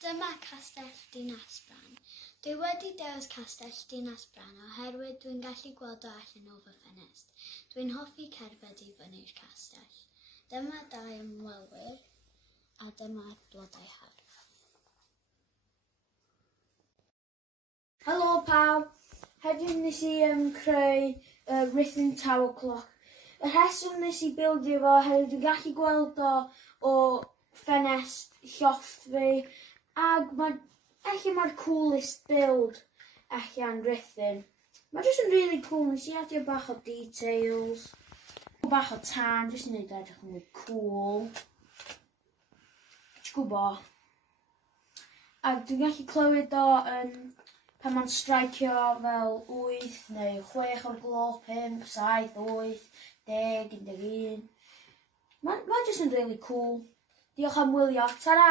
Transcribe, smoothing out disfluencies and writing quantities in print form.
Dyma castell Dinas-bran. Dwi wedi dewis castell Dinas-bran oherwydd dwi'n gallu gweld o allan o fy ffenest. Dwi'n hoffi cerdded i fyny'r castell. Dyma dau ymwelwyr a dyma'r blodau hardd. Helo pawb, heddiw nes i creu rhythm tower clock. Y rheswm nes i bildio fo oherwydd dwi'n gallu gweld o ffenest llofft fi, ac mae'r coolest build allan rhythm. Mae jyst yn really cool, nes i adio bach o details, bach o tan, jyst yn neud edrych yn mwy cool. Ti'n gwybod? Ac dwi'n gallu clywed o pan mae'n stricio fel 8 neu 6 o'r gloch, 5, 7, 8, 10, 11. Mae'n jyst yn really cool. Diolch am wylio. Ta-ra!